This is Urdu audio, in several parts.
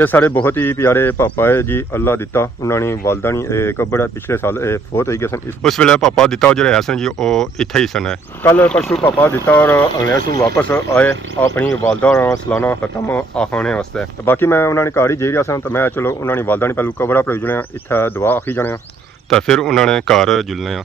ਇਹ ਸਾਡੇ ਬਹੁਤ ਹੀ ਪਿਆਰੇ ਪਾਪਾ ਹੈ ਜੀ, ਅੱਲਾ ਦਿੱਤਾ ਉਹਨਾਂ ਨੇ ਵਾਲਦਾ ਨਹੀਂ ਇਹ ਕਬੜ ਪਿਛਲੇ ਸਾਲ ਇਹ ਫੌਤ ਹੋਈ ਗਏ ਸਨ। ਉਸ ਵੇਲੇ ਪਾਪਾ ਦਿੱਤਾ ਜਿਹੜੇ ਹੈ ਸਨ ਜੀ ਉਹ ਇੱਥੇ ਹੀ ਸਨ। ਕੱਲ ਪਰਸੋਂ ਪਾਪਾ ਦਿੱਤਾ ਔਰ ਅਗਲੇ ਨੂੰ ਵਾਪਸ ਆਏ ਆਪਣੀ ਵਾਲਦਾ ਨਾਲ ਸਲਾਨਾ ਖਤਮ ਆਖਾਣੇ ਵਾਸਤੇ। ਬਾਕੀ ਮੈਂ ਉਹਨਾਂ ਨੇ ਘਰ ਹੀ ਜੇ ਰਿਹਾ ਸਨ ਤਾਂ ਮੈਂ ਚਲੋ ਉਹਨਾਂ ਨੇ ਵਾਲਦਾ ਨਹੀਂ ਪਹਿਲੂ ਕਬੜਾ ਭੇਜਣੇ ਇੱਥੇ ਦੁਆ ਆਖੀ ਜਾਣੇ ਤਾਂ ਫਿਰ ਉਹਨਾਂ ਨੇ ਘਰ ਜੁਲਨੇ ਆ।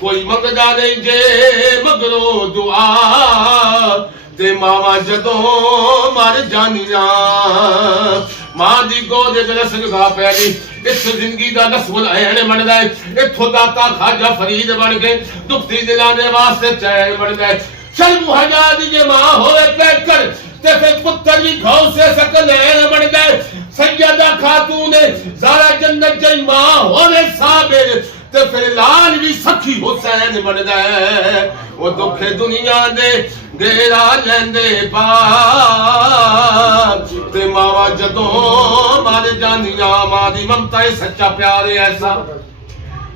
کوئی منگدا نہیں جے مگرو دعا تے ماوا جدوں مر جانیاں ماں دی گود وچ رسک کھا پیلی اس زندگی دا نسب العین بندا ہے اتھوں داتا خواجہ فرید بن کے دکھتی دلاں دے واسطے چین بندا ہے شرم حجاج جے ماں ہوئے پیٹ کر تے پھر پتر بھی گھاؤ سے سکلین بندا ہے سیدہ خاتون زارا جنت جی ماں ہوئے صابر تے پھر لال بھی سکھی حسین بندا ہے وہ دکھے دنیا دے گھیرا لیندے پار تے ماوا جدوں مر جانیاں ماں دی ممتا ہے سچا پیار ایسا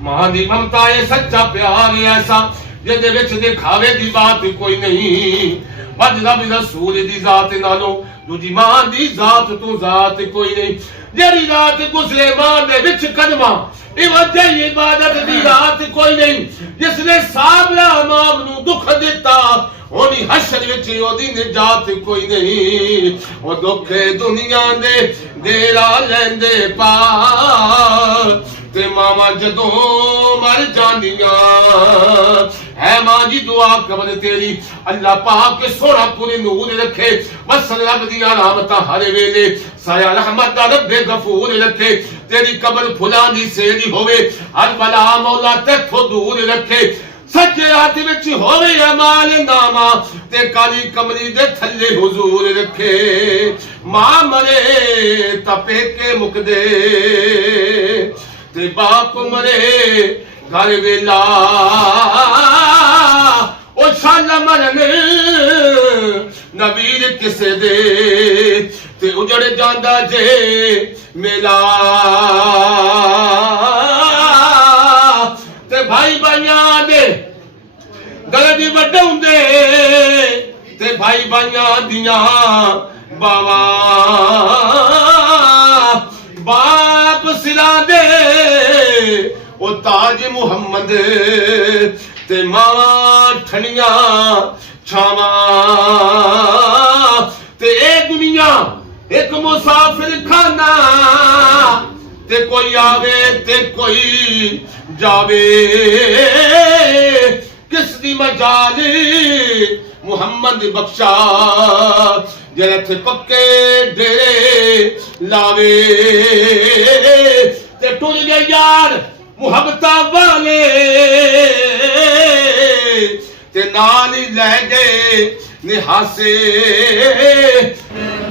ماں دی ممتا ہے سچا پیار ایسا جدے وچ دکھاوے دی بات کوئی نہیں بد رب رسول دی ذات نالو دوجی ماں دی ذات تو ذات کوئی نہیں جیڑی رات گزرے ماں دے وچ قدماں یہ وجہ عبادت دی رات کوئی نہیں جس نے صابرہ امام نو دکھ دیتا ہونی حشر وچ اودی نجات کوئی نہیں وہ دکھے دنیا دے دیرا لیندے پار تے ماما جدوں مر جانیاں ہے ماں جی دعا قبر تیری اللہ پاک کے سونا پوری نور رکھے وصل رب دیا رحمتہ ہر ویلے سایہ رحمت دا رب غفور رکھے تیری قبر پھلانی سیڑی ہوئے ہر بلا مولا تیتھو دور رکھے سچے ہاتھ وچ ہوئے امال نامہ تے کالی کمری دے تھلے حضور رکھے ماں مرے تپے کے مکدے تے باپ مرے گھر ویلا او شان مرن نبیر کسے دے تے اجڑ جاندا جے میلا تے بھائی بھائیاں دے گل دی وڈاؤں دے تے بھائی بھائیاں دیاں باوا باپ سرا دے او تاج محمد تے ماں ٹھنیاں چھاواں تے اے دنیا ایک مسافر کھانا تے کوئی آوے تے کوئی جاوے کس دی مجال محمد بخشا جڑے تھے پکے ڈیرے لاوے تے ٹر گئے یار محبتاں والے تے نال ہی لے گئے نہاسے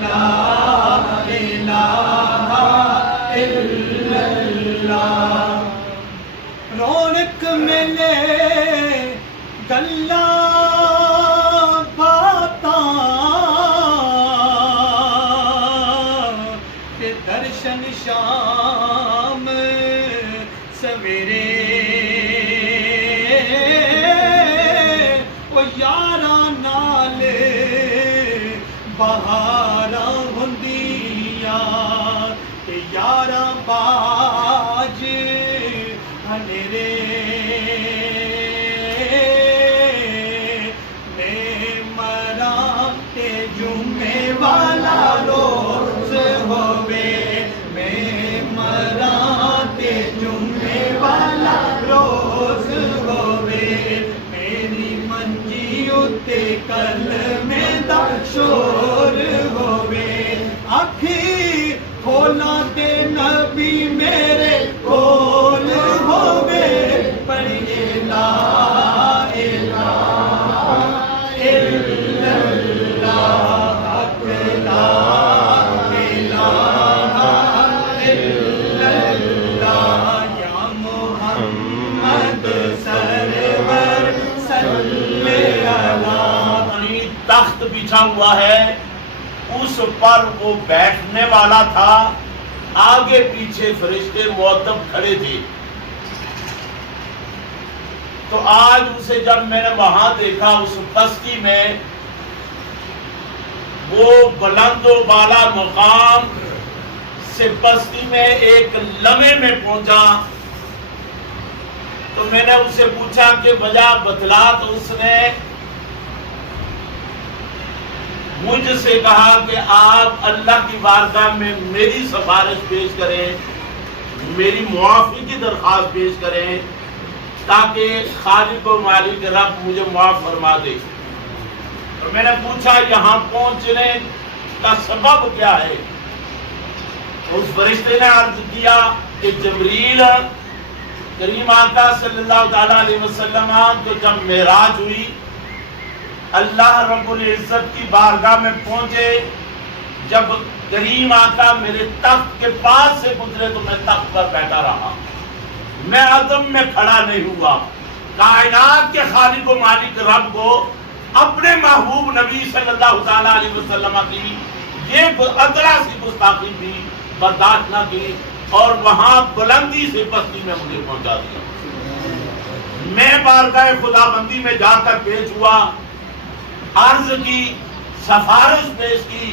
لا الہ الا اللہ رونق ملے گلا باتاں کہ درشن شام سویرے او یاراں نال بہاراں ہوندیاں تے یاراں باج ہنیرے میں مراں تے جمعے والا روز ہووے میں مراں تے جمعے والا روز ہووے میری منجی اتے کلمے دا شور ہووے آکھی کھولا تے نبی میرے کول ہووے پڑھیے لا الہ الا اللہ حق لا الہ الا اللہ یا محمد سرور صلی علی تخت بچھا ہوا ہے اس پر وہ بیٹھنے والا تھا آگے پیچھے فرشتے معتب کھڑے تھے تو آج اسے جب میں نے وہاں دیکھا اس پستی میں وہ بلند و بالا مقام سے پستی میں ایک لمحے میں پہنچا تو میں نے اسے پوچھا کہ وجہ بتلا تو اس نے مجھ سے کہا کہ آپ اللہ کی بارگاہ میں میری سفارش پیش کریں میری معافی کی درخواست پیش کریں تاکہ خالق و مالک رب مجھے معاف فرما دے. تو میں نے پوچھا یہاں پہنچنے کا سبب کیا ہے؟ اس فرشتے نے عرض کیا کہ جبریل کریم آقا صلی اللہ تعالیٰ علیہ وسلم کو جب معراج ہوئی اللہ رب العزت کی بارگاہ میں پہنچے، جب کریم آقا میرے تخت کے پاس سے گزرے تو میں تخت پر بیٹھا رہا، میں عدم میں کھڑا نہیں ہوا. کائنات کے خالق و مالک رب کو اپنے محبوب نبی صلی اللہ تعالیٰ علیہ وسلم کی یہ ادنا سی گستاخی بھی برداشت نہ کی اور وہاں بلندی سے پستی میں مجھے پہنچا دیا. میں بارگاہ خدا بندی میں جا کر پیش ہوا، عرض کی، سفارش پیش کی،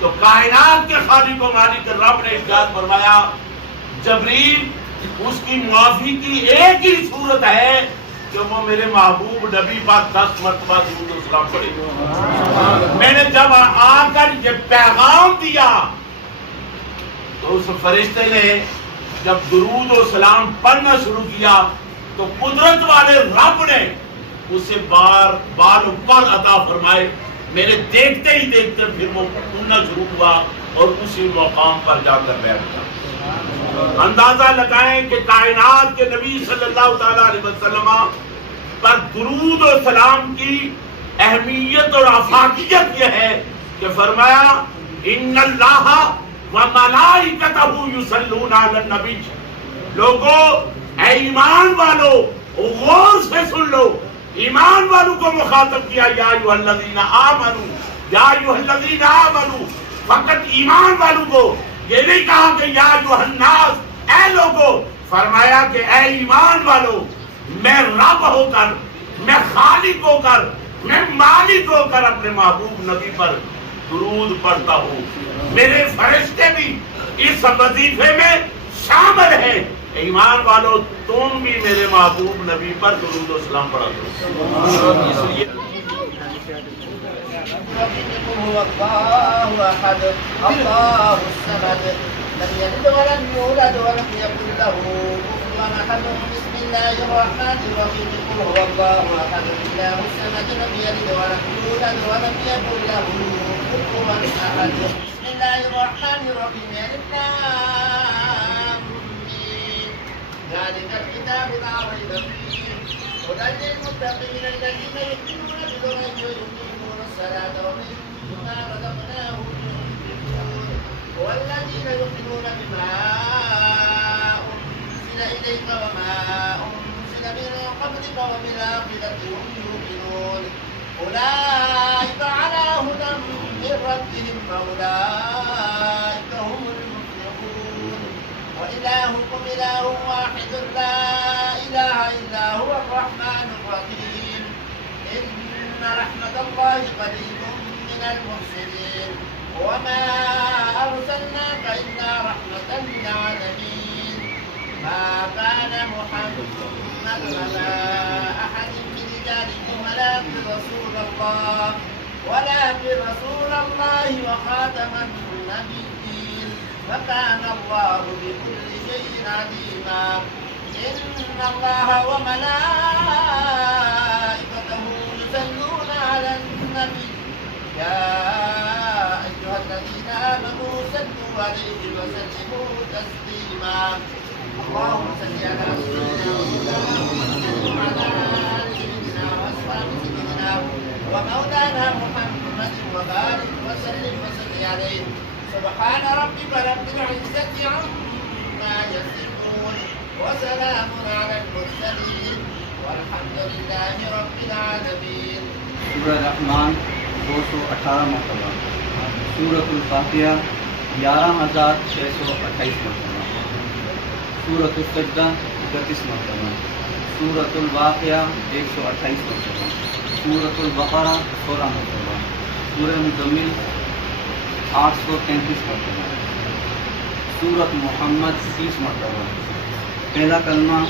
تو کائنات کے خالق و مالک رب نے ارشاد فرمایا جبریل اس کی معافی کی ایک ہی صورت ہے کہ وہ میرے محبوب نبی پر 10 مرتبہ درود و سلام پڑھے. میں نے جب آ کر یہ پیغام دیا تو اس فرشتے نے جب درود و سلام پڑھنا شروع کیا تو قدرت والے رب نے اسے بار پر عطا فرمائے. میرے دیکھتے ہی دیکھتے پھر وہ پڑھنا شروع ہوا اور اسی مقام پر جا کر بیٹھ گیا. اندازہ لگائیں کہ کائنات کے نبی صلی اللہ تعالیٰ علیہ وسلم پر درود و سلام کی اہمیت اور افاقیت یہ ہے کہ فرمایا ان اللہ وملائکتہ یصلون علی النبی. لوگوں اے ایمان والو غور سے سن لو، ایمان والوں کو مخاطب کیا یا ایھا الذین آمنو، یا ایھا الذین آمنو، فقط ایمان والوں کو، یہ نہیں کہا کہ یا ایھا الناس اے لوگوں، فرمایا کہ اے ایمان والو میں رب ہو کر، میں خالق ہو کر، میں مالک ہو کر اپنے محبوب نبی پر درود پڑھتا ہوں. میرے فرشتے بھی اس وظیفے میں شامل ہیں. ایمان والو تم بھی میرے محبوب نبی پر درود و سلام پڑھا دو. اس لیے هو الله أحد الله الصمد لم يلد ولم يولد ولم يكن له كفوا أحد. بسم الله الرحمن الرحيم قل هو الله أحد الله الصمد لم يلد ولم يولد ولم يكن له كفوا أحد. بسم الله الرحمن الرحيم ألف لام ميم ذلك الكتاب لا ريب فيه هدى للمتقين الذين يؤمنون بالغيب ويقيمون الصلاة ومما رزقناهم ينفقون والذين يؤمنون بما أنزل إليك وما أنزل من قبلك وبالآخرة هم يوقنون أولئك على هدى من ربهم فأولئك هم المفلحون. وإلهكم إله واحد لا إله إلا هو الرحمن الرحيم. إن رحمة الله قريب من المحسنين وما أرسلناك إلا رحمة للعالمين. ما كان محمد أبا أحد من رجالكم ولكن رسول الله وخاتم النبيين وكان الله بكل شيء عليما. إن الله وملائكته يصلون على النبي يا أيها الذين آمنوا صلوا عليه وسلموا تسليما. اللهم صل على سيدنا محمد وعلى آل سيدنا وأصحاب سيدنا ومولانا محمد وبارك وسلم عليه. سبحان ربك رب العزة عما يصفون وسلام على المرسلين والحمد لله رب العالمين. سورہ رحمان 218 مرتبہ، سورۃ الفاتحہ 11,628 مرتبہ، سورۃ السجدہ 31 مرتبہ، سورۃ الواقعہ 128 مرتبہ، سورۃ البقرہ 16 مرتبہ، سورہ مزمل 833 مرتبہ، سورۃ محمد 30 مرتبہ، پہلا کلمہ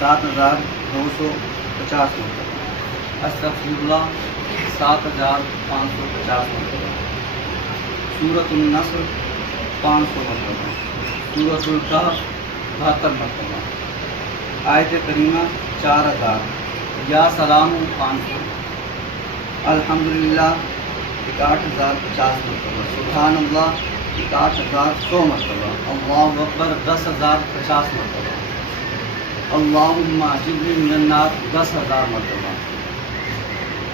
7,250 مرتبہ، استغفر اللہ 7,550 مرتبہ، سورۃ النصر 500 مرتبہ، سورۃ الکہف 72 مرتبہ، آیت کریمہ 4000، یا سلام 500، الحمدللہ 6150 مرتبہ، سبحان اللہ 6100 مرتبہ، اللہ اکبر 10050 مرتبہ، اللہم اجرنی من النار 10000 مرتبہ،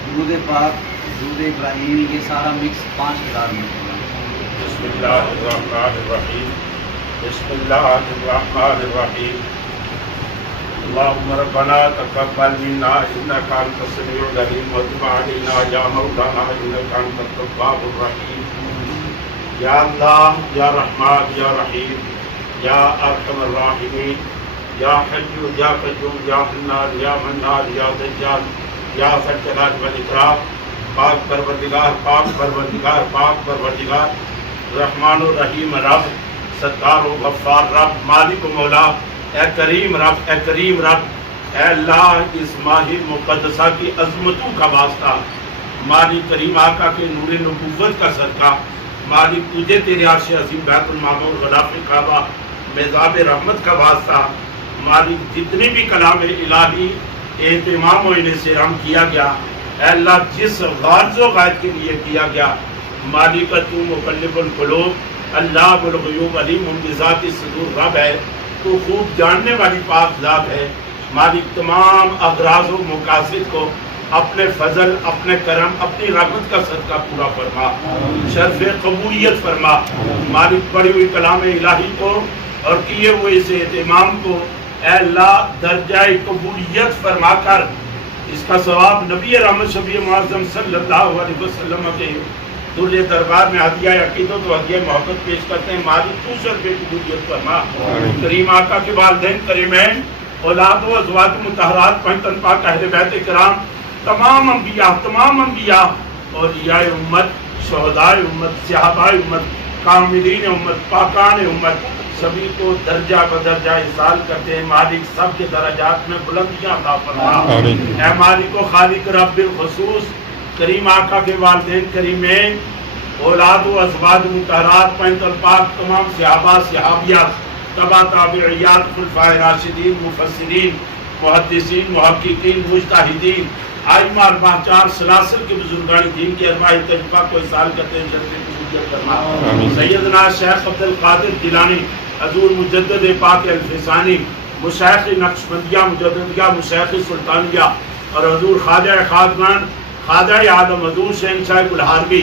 درود پاک، درود ابراہیمی، یہ سارا مکس 5000 مرتبہ۔ بسم اللہ الرحمن الرحیم، بسم اللہ الرحمن الرحیم، اللهم ربنا تقبل منا انك انت السميع العليم وتب علينا يا مولانا انك انت التواب الرحيم، یا اللہ، یا رحمان، یا رحیم، یا ارحم الراحمین، یا حی یا قیوم، یا حنان، یا منان، یا دجال، یا ذی الجلال والاکرام، پاک پروردگار، پاک پروردگار، پاک پروردگار، رحمان و رحیم رب، ستار و غفار رب، مالک و مولا، اے کریم رب، اے کریم رب، اے اللہ اس ماہ مقدسہ کی عظمتوں کا واسطہ، مالک کریم آقا کے نور نبوت کا صدقہ، مالک تجھے تیرے عرش عظیم بیت المعمور غلاف کعبہ میزاب رحمت کا واسطہ، مالک جتنے بھی کلام الہی اہتمام و انصرام کیا گیا، اے اللہ جس غرض و غایت کے لیے کیا گیا، مالک تو مقلب القلوب، اللہ بالغیوب علیم بذات الصدور رب ہے، تو خوب جاننے والی پاک ذات ہے، مالک تمام اغراض و مقاصد کو اپنے فضل، اپنے کرم، اپنی رحمت کا صدقہ پورا فرما، شرف قبولیت فرما، مالک پڑھی ہوئی کلام الہی کو اور کیے ہوئے اس اہتمام کو اے اللہ درجہ قبولیت فرما کر اس کا ثواب نبی رحمت شفیع معظم صلی اللہ علیہ وسلم کے در دربار میں ہدیہ عقیدت و ہدیہ محبت پیش کرتے ہیں، مالک تو شرف قبولیت فرما، کریم آقا کے والدین کریمین، اولاد و ازواج مطہرات، پنجتن پاک اہل بیت کرام، تمام انبیاء اولیاء امت، شہداء امت، صحابہ امت، کاملین امت، پاکان امت، سبھی کو درجہ بدرجہ احسان کرتے ہیں، مالک سب کے درجات میں بلندیاں عطا فرما، اے مالک و خالق رب بالخصوص کریم آقا کے والدین کریمین، اولاد و ازواج مطہرات، پنجتن پاک، تمام صحابہ صحابیات، تبع تابعیات، خلفائے راشدین، مفسرین، محدثین، محققین، مجتہدین، آئمہ اربعہ، چار سلاسل کے بزرگان دین کے اربعہ طریقہ کو احسان کرتے ہیں، جلد قبولیت فرما، سیدنا شیخ عبدالقادر جیلانی، حضور مجدد پاک الفسانی، مشایخ نقشبندیہ مجددیہ، مشایخ سلطانیہ، اور حضور خواجہ خادمان، خواجہ عالم حضور شہنشاہ شاہ الحاربی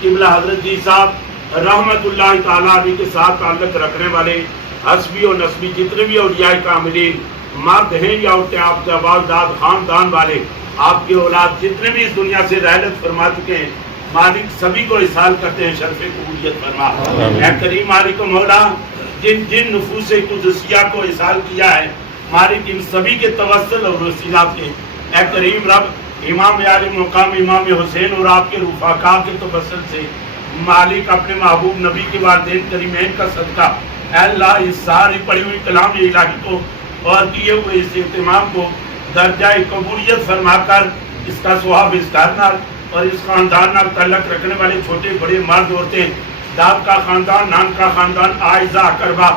قبلہ حضرت جی صاحب رحمت اللہ تعالیٰ علیہ کے ساتھ تعلق رکھنے والے حسبی و نسبی جتنے بھی اولیاء کاملین مرد ہیں یا عورتیں، آپ کے والداد خاندان والے، آپ کی اولاد جتنے بھی اس دنیا سے رحلت فرما چکے ہیں، مالک سبھی کو احسان کرتے ہیں، شرف قبولیت فرما، اے کریم مالک و مولا جن جن نفوس قدسیہ کو احسان کیا ہے، مالک ان سبھی کے توسل اور وسیلات کے، اے کریم رب امام عالی مقام امام حسین اور آپ کے رفقا کے توسل سے، مالک اپنے محبوب نبی کے والدین کریمین کا صدقہ، اے اللہ اس ساری پڑھی ہوئی کلام الہی کو اور کیے ہوئے اس اہتمام کو درجہ قبولیت فرما کر اس کا ثواب اس گھر نال اور اس خاندان نال تعلق رکھنے والے چھوٹے بڑے مرد عورتیں، داد کا خاندان، نان کا خاندان، اعزا اقربا،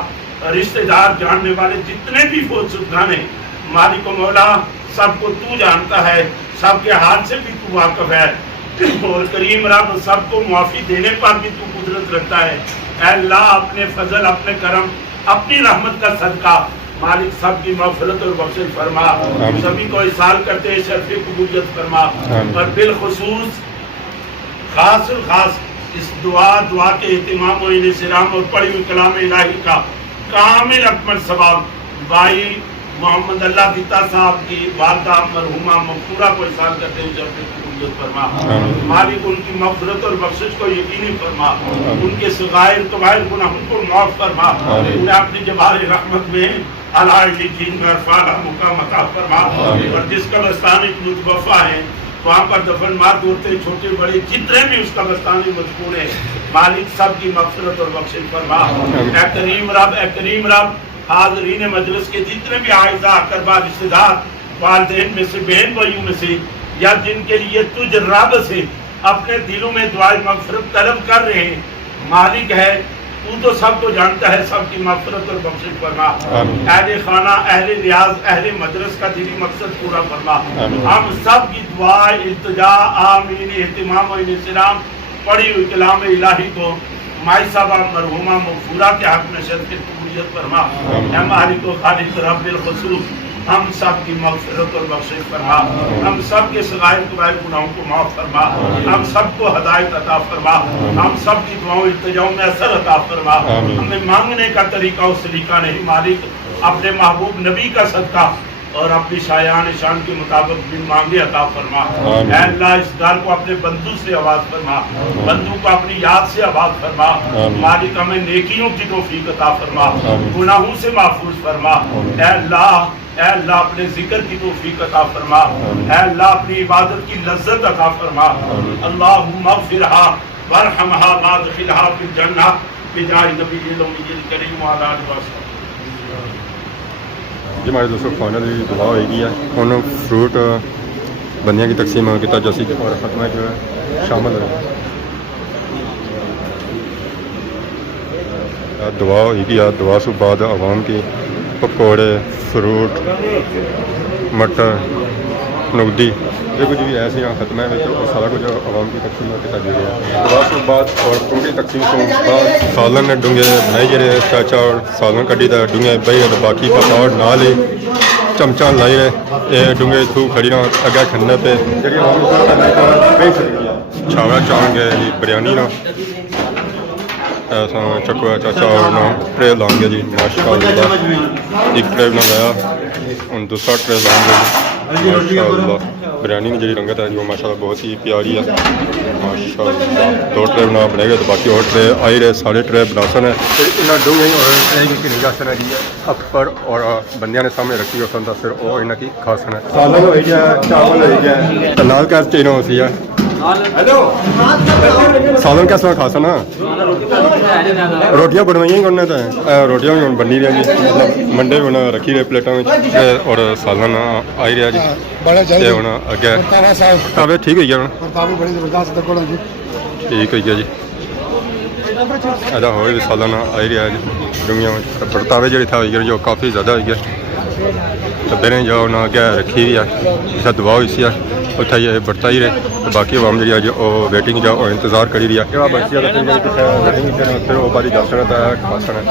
رشتہ دار، جاننے والے جتنے بھی فوت شدگان ہیں، مالک و مولا سب کو تو جانتا ہے، سب کے ہاتھ سے بھی تو واقف ہے، اور کریم رب سب کو معافی دینے پر بھی تو قدرت رکھتا ہے، اے اللہ اپنے فضل، اپنے کرم، اپنی رحمت کا صدقہ مالک سب کی مغفرت اور بخشش فرما، سبھی کو احسان کرتے ہیں، شرف قبولیت فرما، اور بالخصوص خاص الخاص اس دعا کے اہتمام و انصرام اور پڑھی ہوئی کلام الہی کا کامل اکمل ثواب بھائی محمد اللہ دیتا صاحب کی والدہ مرحومہ مغفورہ کو احسان کرتے ہیں، شرف قبولیت فرما، مالک ان کی مغفرت اور بخشش کو یقینی فرما، ان کے صغائر کبائر گناہوں کو معاف فرما، انہیں اپنی جبار رحمت میں اعلی دین میں عرفہ مقام عطا فرما، اور جس قبرستان متوفا ہے وہاں پر دفن مار ہوتے چھوٹے بڑے جتنے بھی اس قبرستان میں مذکور ہیں، مالک سب کی مغفرت اور بخشش فرما، اے کریم رب، اے کریم رب حاضرین مجلس کے جتنے بھی اعزاء اقربا، رشتہ دار، والدین میں سے، بہن بھائیوں میں سے، یا جن کے لیے تجھ رب سے اپنے دلوں میں دعائیں مغفرت طلب کر رہے ہیں، مالک ہے تو تو سب کو جانتا ہے، سب کی مغفرت اور بخشش فرما۔ آمین۔ اہل خانہ، اہل ریاض، اہل مدرس کا دینی مقصد پورا فرما۔ آمین۔ ہم سب کی دعا، التجا، آمین، اہتمام و انصرام پڑھی ہوئی کلام الہی کو مائی صاحبہ مرحومہ مغفورہ کے حق میں شرکت قبولیت فرما۔ اے مالک و خالق رب الخصوص، ہم سب کی مغفرت اور بخشش فرما، ہم سب کے صغائر کبائر گناہوں کو معاف فرما، ہم سب کو ہدایت عطا فرما، ہم سب کی دعاؤں التجاؤں میں اثر عطا فرما۔ ہمیں مانگنے کا طریقہ و سلیقہ نہیں مالک، اپنے محبوب نبی کا صدقہ اور اپنی شایان شان کے مطابق بن مانگے عطا فرما۔ اے اللہ اس گھر کو اپنے بندو سے آباد فرما، بندو کو اپنی یاد سے آباد فرما۔ مالک ہمیں نیکیوں کی توفیق عطا فرما، گناہوں سے محفوظ فرما۔ اے اللہ اپنے ذکر کی توفیق عطا فرما، اے اللہ اپنی عبادت کی لذت عطا فرما۔ اللہم اغفرها وارحمها وادخلها فی الجنہ بجاہ نبی الامی الکریم وعلی آلہ وصحبہ۔ جی ہمارے دوستوں کھانے کی دعا ہوئے گی ہے، انہوں فروٹ بندیاں کی تقسیم کیتا جیسی کہ اور ختمہ جو ہے شامل ہوئے دعا ہوئے گی ہے۔ دعا سے بعد عوام کی پکوڑے، فروٹ، مٹر، نقدی یہ کچھ بھی ایسے یہاں ختم ہے اور سارا کچھ عوام کی تقسیم کیتا جا رہا ہے۔ دعا سے بعد اور فروٹ کی تقسیم سے بعد سالن ڈونگے بنائی جا رہے چاچا اور سالن کٹی تھا ڈونگے بھائی باقی پکوڑ نال ہی چمچا لائی رہے یہ ڈونگے تھو کھڑی نہ اگے کھننے پہ چھاوڑا چاہوں گے جی بریانی نہ ایسا چکوا چاچا اور نہ ٹرے لائیں گے جی ماشاء اللہ ایک ٹرے نہ لایا اور دوسرا ٹرے لائیں گے ماشاء اللہ بریانی میں جی رنگت ہے جو ماشاء اللہ بہت ہی پیاری ہے ماشاء اللہ۔ دو ٹرے بنا بنے گئے تو باقی اور ٹرے آئی رہے سارے ٹرے بنا سن ہے انہیں ڈوں گئی اور ٹرے کی نگاہ سن ہے جی اک پر اور بندیاں نے سامنے رکھی ہو سن پھر وہ انہیں کی خاص ہے سالن ہوئی جائے چاول ہوئی جائے نال کا چینو ہوتی ہے سالن کیسا خاصا نا روٹیاں بنوائیں گے انہیں تو روٹیاں بھی بنی رہی جی مطلب منڈے بھی انہیں رکھی رہے پلیٹوں میں اور سالن آئی رہا جی ہونا اگے تابے ٹھیک ہوئی گیا ٹھیک ہوئی گیا جی ایسا ہوئے بھی سالن آئی رہا جی ڈونگیاں میں برتاوے جڑی تھا ہوئی گیا جو کافی زیادہ ہوئی گیا تو بہریں جاؤ انہیں اگے رکھی ہوئی ہے جیسا دعا ہوئی سی ہے اتنا یہ برتا ہی رہے تو باقی عوام جی ہے وہ ویٹنگ جا اور انتظار کری رہی ہے بچی پھر وہ باری دس ہے خاص ہے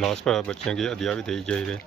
لاسٹ پر بچوں کی ہدیہ بھی دی جائے رہے